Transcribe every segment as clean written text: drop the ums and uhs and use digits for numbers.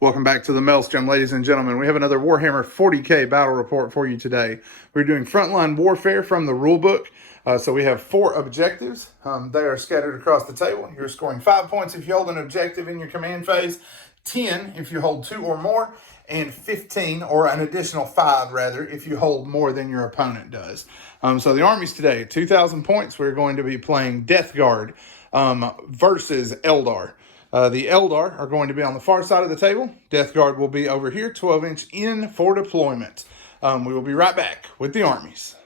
Welcome back to the Maelstrom, ladies and gentlemen. We have another Warhammer 40k battle report for you today. We're doing frontline warfare from the rulebook. So we have 4 objectives. They are scattered across the table. You're scoring 5 points if you hold an objective in your command phase, 10 if you hold 2 or more, and 15, or an additional 5 rather, if you hold more than your opponent does. So the armies today, 2,000 points. We're going to be playing Death Guard versus Eldar. The Eldar are going to be on the far side of the table. Death Guard will be over here, 12-inch in for deployment. We will be right back with the armies.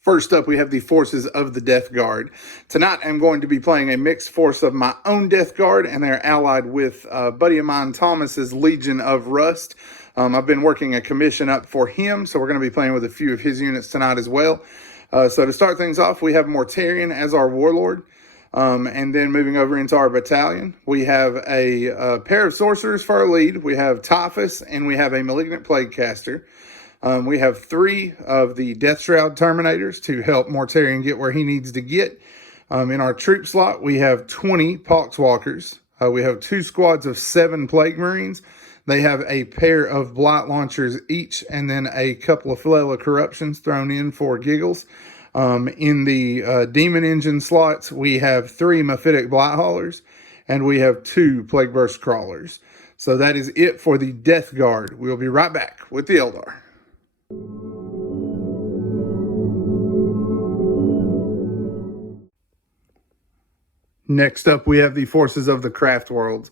First up, we have the forces of the Death Guard. Tonight, I'm going to be playing a mixed force of my own Death Guard, and they're allied with a buddy of mine, Thomas's Legion of Rust. I've been working a commission up for him, so we're going to be playing with a few of his units tonight as well. So to start things off, we have Mortarion as our warlord. And then moving over into our battalion, we have a pair of sorcerers for our lead. We have Typhus, and we have a malignant plague caster. We have 3 of the Death Shroud Terminators to help Mortarion get where he needs to get. In our troop slot, we have 20 Poxwalkers. We have 2 squads of 7 Plague Marines. They have a pair of Blight Launchers each, and then a couple of Philella Corruptions thrown in for giggles. In the Demon Engine slots, we have 3 Mephitic Blight Haulers, and we have 2 Plague Burst Crawlers. So that is it for the Death Guard. We'll be right back with the Eldar. Next up, we have the forces of the Craftworlds.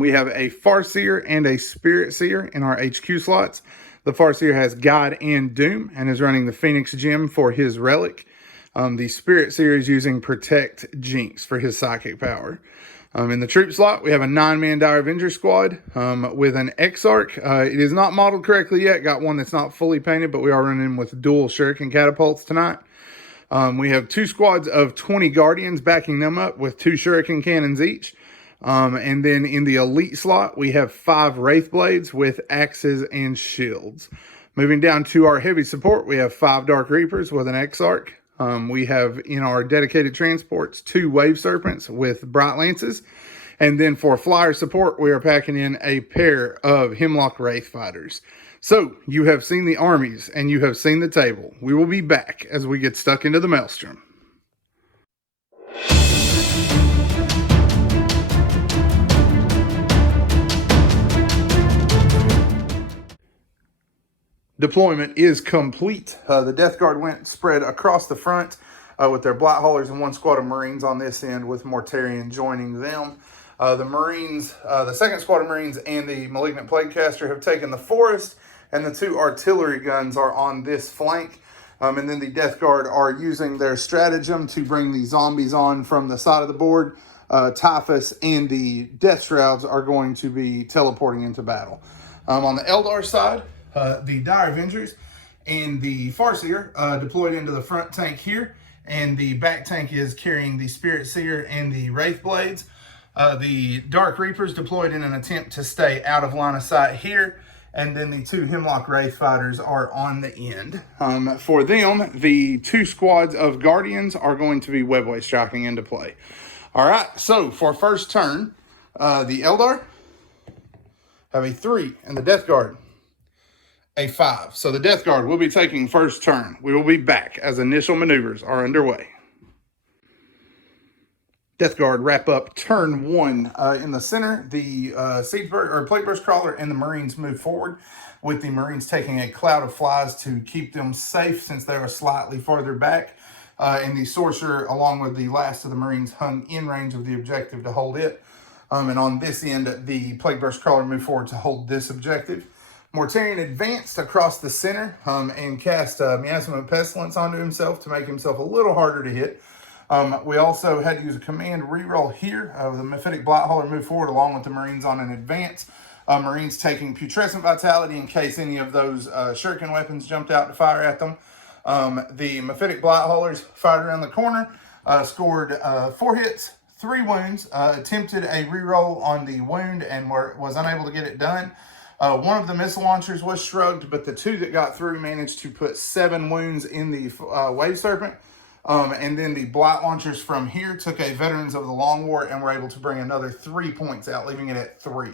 We have a Farseer and a Spirit Seer in our HQ slots. The Farseer has Guide and Doom and is running the Phoenix Gem for his relic. The Spirit Seer is using Protect Jinx for his psychic power. In the troop slot, we have a 9-man Dire Avenger squad with an Exarch. It is not modeled correctly yet. Got one that's not fully painted, but we are running with dual Shuriken catapults tonight. We have 2 squads of 20 Guardians backing them up with 2 Shuriken cannons each. And then in the elite slot, we have 5 Wraith Blades with axes and shields. Moving down to our heavy support, we have 5 Dark Reapers with an Exarch. We have in our dedicated transports 2 Wave Serpents with Bright Lances. And then for flyer support, we are packing in a pair of Hemlock Wraith Fighters. So you have seen the armies and you have seen the table. We will be back as we get stuck into the Maelstrom. Deployment is complete. The Death Guard went spread across the front with their Blight Haulers and 1 squad of Marines on this end, with Mortarion joining them. The Marines, the 2nd squad of Marines and the Malignant Plague Caster have taken the forest, and the 2 artillery guns are on this flank. And then the Death Guard are using their stratagem to bring the zombies on from the side of the board. Typhus and the Death Shrouds are going to be teleporting into battle. On the Eldar side, the Dire Avengers and the Farseer deployed into the front tank here, and the back tank is carrying the Spirit Seer and the Wraith Blades. The Dark Reapers deployed in an attempt to stay out of line of sight here, and then the 2 Hemlock Wraith Fighters are on the end. For them, the 2 squads of Guardians are going to be webway striking into play. All right, so for first turn, the Eldar have a 3, and the Death Guard a 5. So the Death Guard will be taking first turn. We will be back as initial maneuvers are underway. Death Guard wrap up turn 1. In the center, the Plague Burst Crawler and the Marines move forward, with the Marines taking a cloud of flies to keep them safe since they are slightly farther back. And the Sorcerer, along with the last of the Marines, hung in range of the objective to hold it. And on this end, the Plague Burst Crawler moved forward to hold this objective. Mortarion advanced across the center and cast Miasma of Pestilence onto himself to make himself a little harder to hit. We also had to use a command reroll here. The Mephitic Blight Hauler moved forward along with the Marines on an advance. Marines taking Putrescent Vitality in case any of those Shuriken weapons jumped out to fire at them. The Mephitic Blight Haulers fired around the corner, scored 4 hits, 3 wounds, attempted a reroll on the wound and was unable to get it done. One of the missile launchers was shrugged, but the 2 that got through managed to put 7 wounds in the Wave Serpent. And then the blight launchers from here took a Veterans of the Long War and were able to bring another 3 points out, leaving it at 3.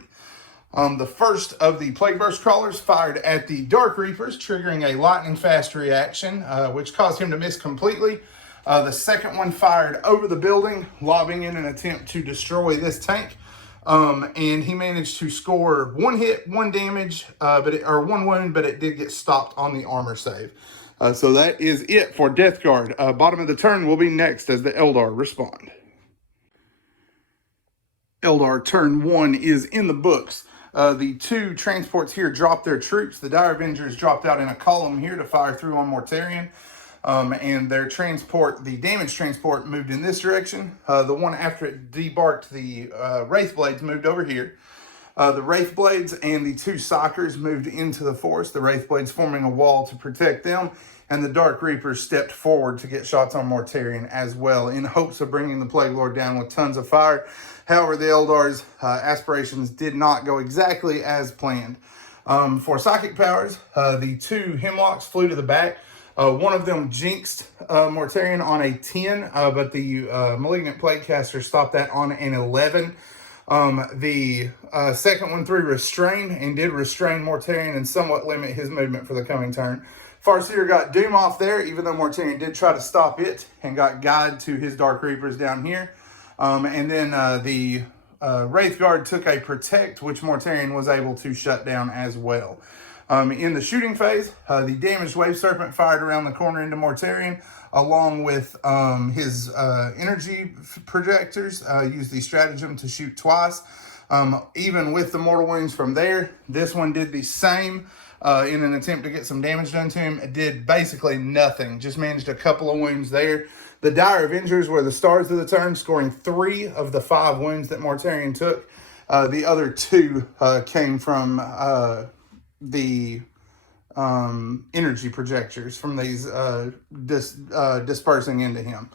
The first of the Plague Burst Crawlers fired at the Dark Reapers, triggering a lightning fast reaction, which caused him to miss completely. The second one fired over the building, lobbing in an attempt to destroy this tank. And he managed to score 1 hit, 1 damage, or 1 wound, but it did get stopped on the armor save. So that is it for Death Guard. Bottom of the turn will be next as the Eldar respond. Eldar turn 1 is in the books. The 2 transports here dropped their troops. The Dire Avengers dropped out in a column here to fire through on Mortarion. And their transport, the damage transport, moved in this direction. The one after it debarked the Wraith Blades moved over here. The Wraith Blades and the 2 Sockers moved into the forest, the Wraith Blades forming a wall to protect them, and the Dark Reapers stepped forward to get shots on Mortarion as well, in hopes of bringing the Plague Lord down with tons of fire. However, the Eldar's aspirations did not go exactly as planned. For psychic powers, the 2 Hemlocks flew to the back. One of them jinxed Mortarion on a 10, but the Malignant Plaguecaster stopped that on an 11. The second one threw Restrain and did restrain Mortarion and somewhat limit his movement for the coming turn. Farseer got Doom off there, even though Mortarion did try to stop it, and got Guide to his Dark Reapers down here. And then the Wraith Guard took a Protect, which Mortarion was able to shut down as well. In the shooting phase, the damaged Wave Serpent fired around the corner into Mortarion, along with his energy projectors, used the stratagem to shoot twice. Even with the mortal wounds from there, this one did the same in an attempt to get some damage done to him. It did basically nothing, just managed a couple of wounds there. The Dire Avengers were the stars of the turn, scoring 3 of the 5 wounds that Mortarion took. The other 2 came from the energy projectors from these dispersing into him.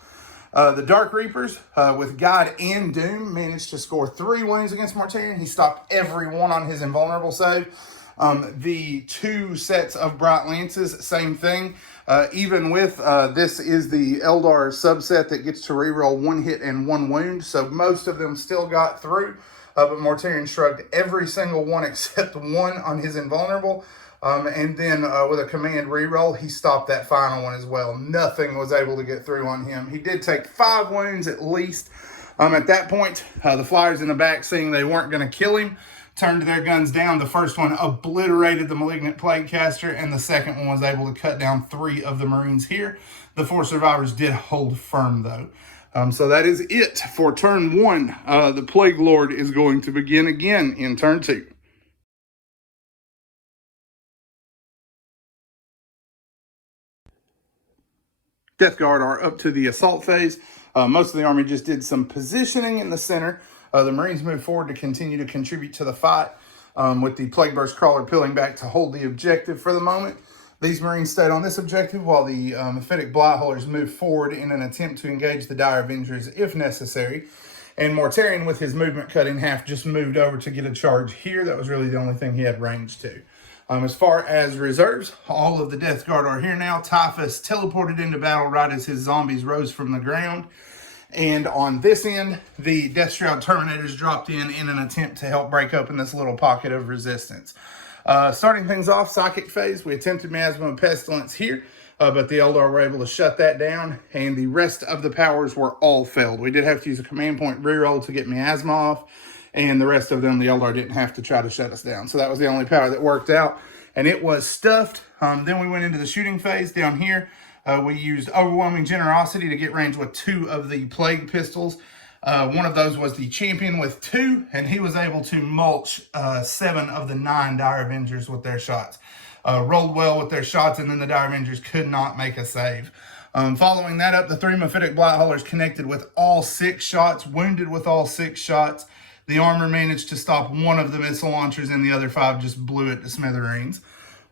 The Dark Reapers, with Guide and Doom, managed to score 3 wounds against Mortarion. He stopped every one on his invulnerable save. The 2 sets of Bright Lances, same thing. Even with, this is the Eldar subset that gets to reroll 1 hit and 1 wound, so most of them still got through. But Mortarion shrugged every single one except 1 on his invulnerable. And then with a command reroll, he stopped that final one as well. Nothing was able to get through on him. He did take 5 wounds at least. At that point, the Flyers in the back, seeing they weren't going to kill him, turned their guns down. The first one obliterated the Malignant Plaguecaster, and the second one was able to cut down 3 of the Marines here. The 4 survivors did hold firm, though. So that is it for turn 1. The Plague Lord is going to begin again in turn 2. Death Guard are up to the assault phase. Most of the army just did some positioning in the center. The Marines moved forward to continue to contribute to the fight, with the Plague Burst Crawler peeling back to hold the objective for the moment. These Marines stayed on this objective while the Mephitic Blightholders moved forward in an attempt to engage the Dire Avengers if necessary. And Mortarion, with his movement cut in half, just moved over to get a charge here. That was really the only thing he had range to. As far as reserves, all of the Death Guard are here now. Typhus teleported into battle right as his zombies rose from the ground. And on this end, the Death Shroud Terminators dropped in an attempt to help break open this little pocket of resistance. Starting things off, Psychic phase, we attempted Miasma and Pestilence here, but the Eldar were able to shut that down, and the rest of the powers were all failed. We did have to use a command point reroll to get Miasma off, and the rest of them, the Eldar didn't have to try to shut us down. So that was the only power that worked out, and it was stuffed. Then we went into the shooting phase down here. We used Overwhelming Generosity to get range with 2 of the Plague Pistols. One of those was the Champion with 2, and he was able to mulch 7 of the 9 Dire Avengers with their shots. Rolled well with their shots, and then the Dire Avengers could not make a save. Following that up, the 3 Mephitic Blightholders connected with all 6 shots, wounded with all 6 shots. The armor managed to stop 1 of the missile launchers, and the other 5 just blew it to smithereens.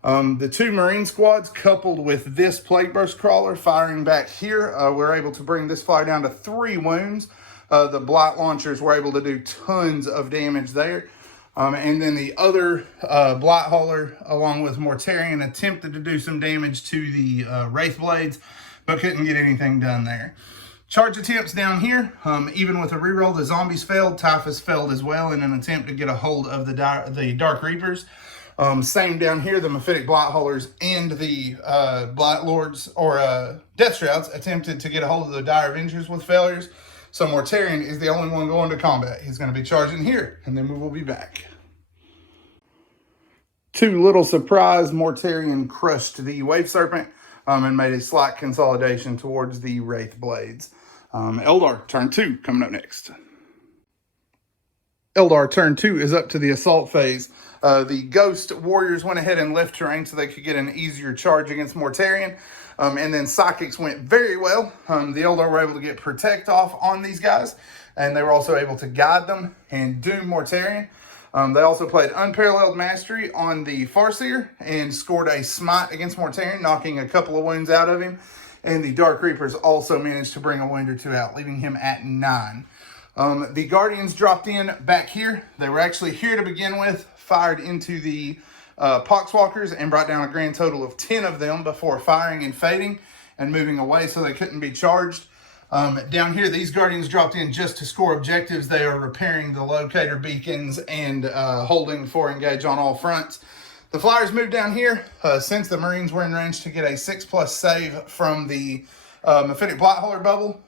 The 2 Marine squads, coupled with this Plague Burst Crawler firing back here, were able to bring this flyer down to 3 wounds. The Blight launchers were able to do tons of damage there. And then the other Blight Hauler, along with Mortarion, attempted to do some damage to the Wraith Blades, but couldn't get anything done there. Charge attempts down here, even with a reroll, the zombies failed. Typhus failed as well in an attempt to get a hold of the Dark Reapers. Same down here, the Mephitic Blight Haulers and the Blight Lords, or Death Shrouds, attempted to get a hold of the Dire Avengers with failures. So Mortarion is the only one going to combat. He's going to be charging here, and then we will be back. To little surprise, Mortarion crushed the Wave Serpent and made a slight consolidation towards the Wraith Blades. Eldar, turn 2, coming up next. Eldar, turn 2 is up to the assault phase. The Ghost Warriors went ahead and left terrain so they could get an easier charge against Mortarion. And then Psychics went very well. The Eldar were able to get Protect off on these guys, and they were also able to guide them and doom Mortarion. They also played Unparalleled Mastery on the Farseer and scored a smite against Mortarion, knocking a couple of wounds out of him. And the Dark Reapers also managed to bring a wound or 2 out, leaving him at 9. The Guardians dropped in back here. They were actually here to begin with, fired into the Poxwalkers and brought down a grand total of 10 of them before firing and fading and moving away so they couldn't be charged. Down here, these Guardians dropped in just to score objectives. They are repairing the locator beacons and holding for engage on all fronts. The Flyers moved down here since the Marines were in range to get a 6+ save from the Mephitic Blight Hauler bubble.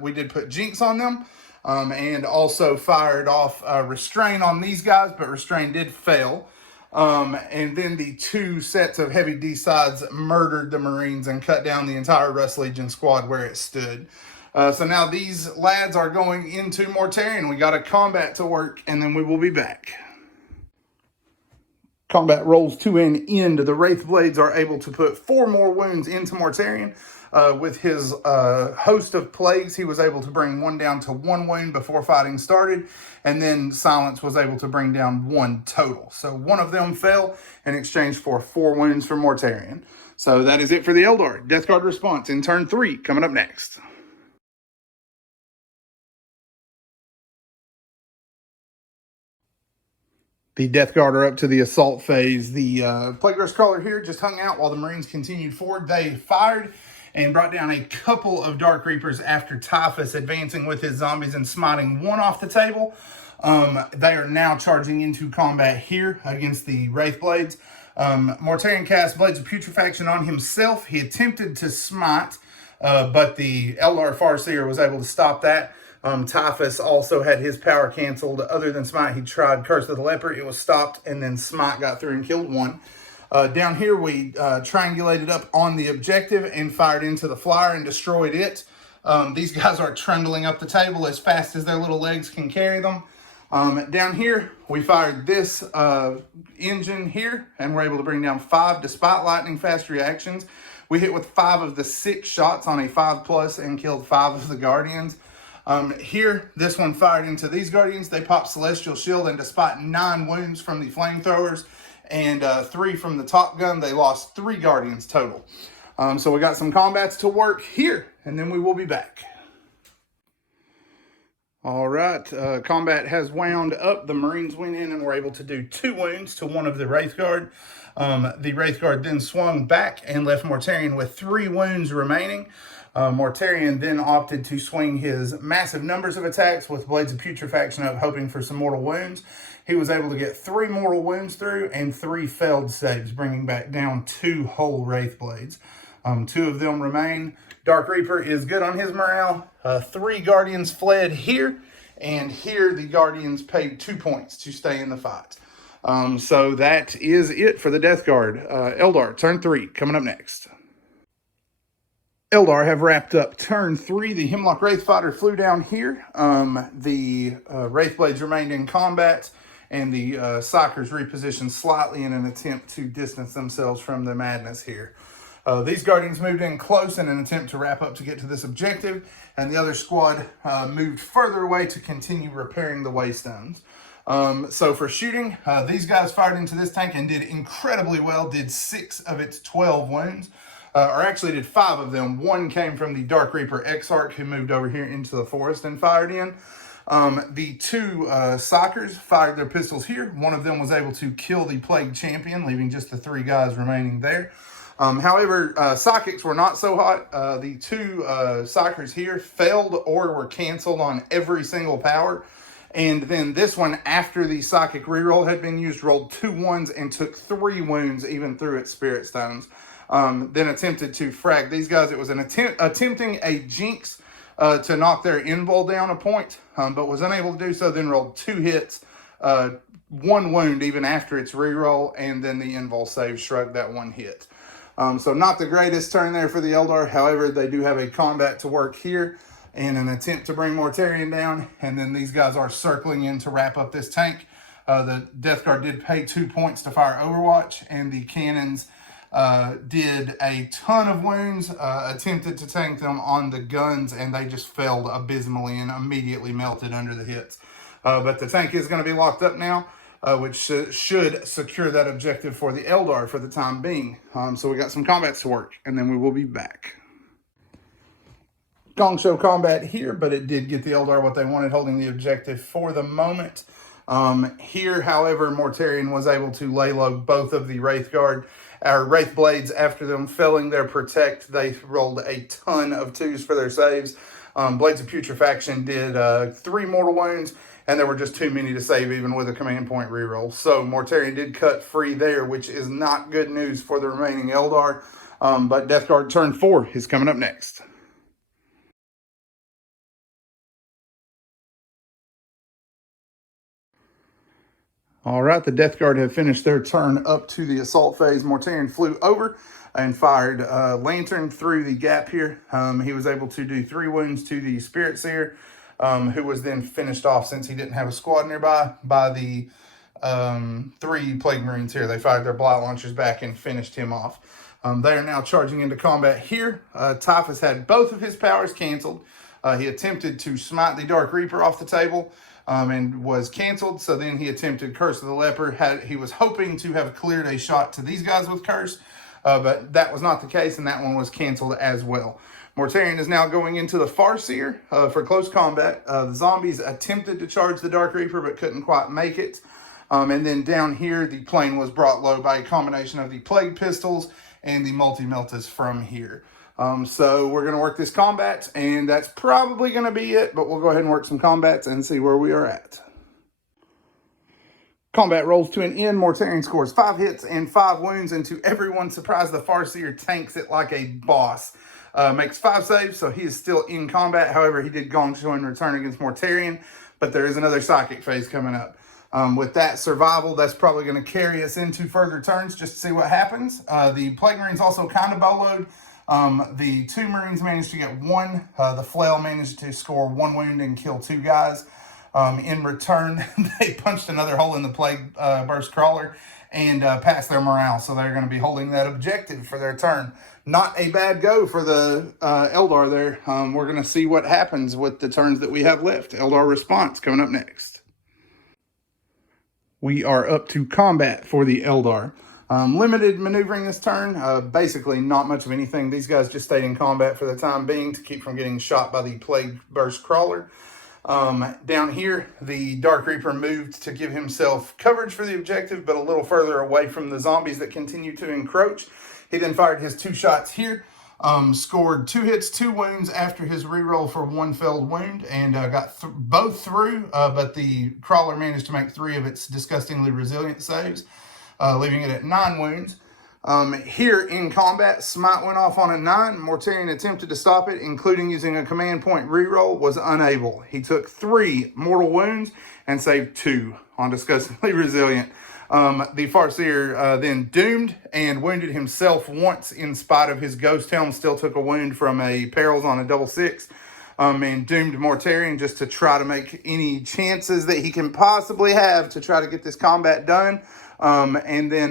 We did put Jinx on them and also fired off Restrain on these guys, but Restrain did fail. And then the 2 sets of heavy D-sides murdered the Marines and cut down the entire Rust Legion squad where it stood. So now these lads are going into Mortarion. We got a combat to work, and then we will be back. Combat rolls to an end. The Wraith Blades are able to put 4 more wounds into Mortarion. With his host of plagues, he was able to bring 1 down to 1 wound before fighting started, and then Silence was able to bring down 1 total. So 1 of them fell in exchange for 4 wounds from Mortarion. So that is it for the Eldar. Death Guard response in turn 3, coming up next. The Death Guard are up to the assault phase. The Plague Crawler here just hung out while the Marines continued forward. They fired and brought down a couple of Dark Reapers after Typhus advancing with his zombies and smiting 1 off the table. They are now charging into combat here against the Wraith Blades. Mortarion cast Blades of Putrefaction on himself. He attempted to smite, but the Eldar Farseer was able to stop that. Typhus also had his power canceled. Other than smite, he tried Curse of the Leper. It was stopped, and then smite got through and killed 1. Down here, we triangulated up on the objective and fired into the flyer and destroyed it. These guys are trundling up the table as fast as their little legs can carry them. Down here, we fired this engine here, and we're able to bring down 5 despite lightning fast reactions. We hit with 5 of the 6 shots on a 5+ and killed 5 of the Guardians. Here, this one fired into these Guardians. They popped Celestial Shield, and despite 9 wounds from the flamethrowers and 3 from the top gun, they lost 3 Guardians total. So we got some combats to work here, and then we will be back. All right, combat has wound up. The Marines went in and were able to do 2 wounds to 1 of the Wraith Guard. The Wraith Guard then swung back and left Mortarion with 3 wounds remaining. Mortarion then opted to swing his massive numbers of attacks with Blades of Putrefaction up, hoping for some mortal wounds. He was able to get 3 mortal wounds through and 3 failed saves, bringing back down 2 whole Wraith Blades. 2 of them remain. Dark Reaper is good on his morale. 3 Guardians fled here, and here the Guardians paid 2 points to stay in the fight. So that is it for the Death Guard. Eldar, turn 3, coming up next. Eldar have wrapped up turn 3. The Hemlock Wraith Fighter flew down here. The Wraith Blades remained in combat, and the Psykers repositioned slightly in an attempt to distance themselves from the madness here. These Guardians moved in close in an attempt to wrap up to get to this objective, and the other squad moved further away to continue repairing the Waystones. So for shooting, these guys fired into this tank and did incredibly well, did 6 of its 12 wounds. Or actually did 5 of them. 1 came from the Dark Reaper Exarch, who moved over here into the forest and fired in. The 2 Psykers fired their pistols here. 1 of them was able to kill the Plague Champion, leaving just the 3 guys remaining there. However, psychics were not so hot. The two psychers here failed or were canceled on every single power. And then this one, after the psychic reroll had been used, rolled 2 1s and took 3 wounds even through its spirit stones. Then attempted to frag these guys. It was an attempting a jinx to knock their invul down a point, but was unable to do so. Then rolled 2 hits, 1 wound even after its reroll, and then the invul save shrugged that 1 hit. So not the greatest turn there for the Eldar. However, they do have a combat to work here and an attempt to bring Mortarion down. And then these guys are circling in to wrap up this tank. The Death Guard did pay 2 points to fire Overwatch, and the cannons did a ton of wounds, attempted to tank them on the guns, and they just failed abysmally and immediately melted under the hits. But the tank is going to be locked up now, which should secure that objective for the Eldar for the time being. So we got some combats to work, and then we will be back. Gong Show combat here, but it did get the Eldar what they wanted, holding the objective for the moment. Here, however, Mortarion was able to lay low both of the Wraith Blades after them failing their protect. They rolled a ton of 2s for their saves. Blades of Putrefaction did 3 mortal wounds, and there were just too many to save even with a command point reroll. So Mortarion did cut free there, which is not good news for the remaining Eldar. But Death Guard turn 4 is coming up next. All right, the Death Guard have finished their turn up to the assault phase. Mortarion flew over and fired Lantern through the gap here. He was able to do 3 wounds to the Spirit Seer, who was then finished off, since he didn't have a squad nearby, by the 3 Plague Marines here. They fired their Blight Launchers back and finished him off. They are now charging into combat here. Typhus had both of his powers canceled. He attempted to smite the Dark Reaper off the table, and was canceled. So then he attempted Curse of the Leper. He was hoping to have cleared a shot to these guys with Curse, but that was not the case, and that one was canceled as well. Mortarion is now going into the Farseer for close combat. The zombies attempted to charge the Dark Reaper, but couldn't quite make it. And then down here, the plane was brought low by a combination of the Plague Pistols and the Multi-Meltas from here. So we're going to work this combat, and that's probably going to be it, but we'll go ahead and work some combats and see where we are at. Combat rolls to an end. Mortarion scores 5 hits and 5 wounds, and to everyone's surprise, the Farseer tanks it like a boss. Makes 5 saves, so he is still in combat. However, he did Gong Show in return against Mortarion, but there is another Psychic phase coming up. With that survival, that's probably going to carry us into further turns just to see what happens. The Plague Marines also kind of boloed. The 2 Marines managed to get 1. The Flail managed to score 1 wound and kill 2 guys. In return, they punched another hole in the Plague Burst Crawler and passed their morale. So they're going to be holding that objective for their turn. Not a bad go for the Eldar there. We're going to see what happens with the turns that we have left. Eldar response coming up next. We are up to combat for the Eldar. Limited maneuvering this turn, basically not much of anything. These guys just stayed in combat for the time being to keep from getting shot by the Plague Burst Crawler. Down here, the Dark Reaper moved to give himself coverage for the objective, but a little further away from the zombies that continue to encroach. He then fired his 2 shots here, scored 2 hits, 2 wounds after his reroll for 1 failed wound, and got both through, but the Crawler managed to make 3 of its disgustingly resilient saves, leaving it at 9 wounds. Here in combat, Smite went off on a 9. Mortarion attempted to stop it, including using a command point reroll, was unable. He took 3 mortal wounds and saved 2 on disgustingly resilient. The Farseer then doomed and wounded himself once in spite of his Ghost Helm. Still took a wound from a Perils on a 6/6. And doomed Mortarion just to try to make any chances that he can possibly have to try to get this combat done. And then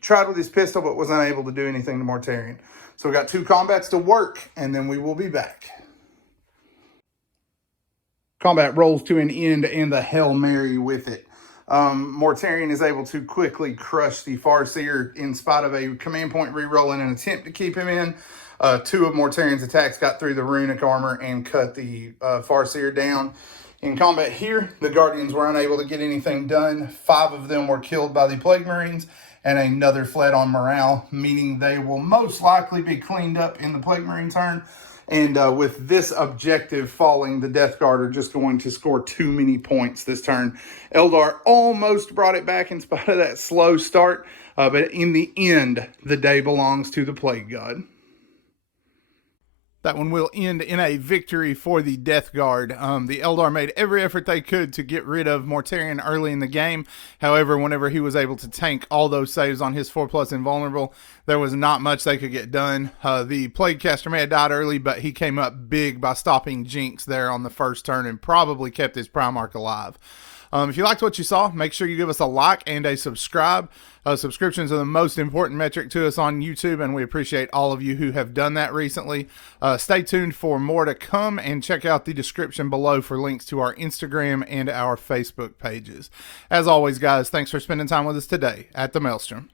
tried with his pistol, but was unable to do anything to Mortarion. So we got 2 combats to work, and then we will be back. Combat rolls to an end, and the Hail Mary with it. Mortarion is able to quickly crush the Farseer in spite of a command point reroll in an attempt to keep him in. 2 of Mortarion's attacks got through the runic armor and cut the Farseer down. In combat here, the Guardians were unable to get anything done. 5 of them were killed by the Plague Marines, and another fled on morale, meaning they will most likely be cleaned up in the Plague Marine turn. And with this objective falling, the Death Guard are just going to score too many points this turn. Eldar almost brought it back in spite of that slow start, but in the end, the day belongs to the Plague God. That one will end in a victory for the Death Guard. The Eldar made every effort they could to get rid of Mortarion early in the game. However, whenever he was able to tank all those saves on his 4+ invulnerable, there was not much they could get done. The Plaguecaster may have died early, but he came up big by stopping Jinx there on the first turn and probably kept his Primarch alive. If you liked what you saw, make sure you give us a like and a subscribe. Subscriptions are the most important metric to us on YouTube, and we appreciate all of you who have done that recently. Stay tuned for more to come, and check out the description below for links to our Instagram and our Facebook pages. As always, guys, thanks for spending time with us today at the Maelstrom.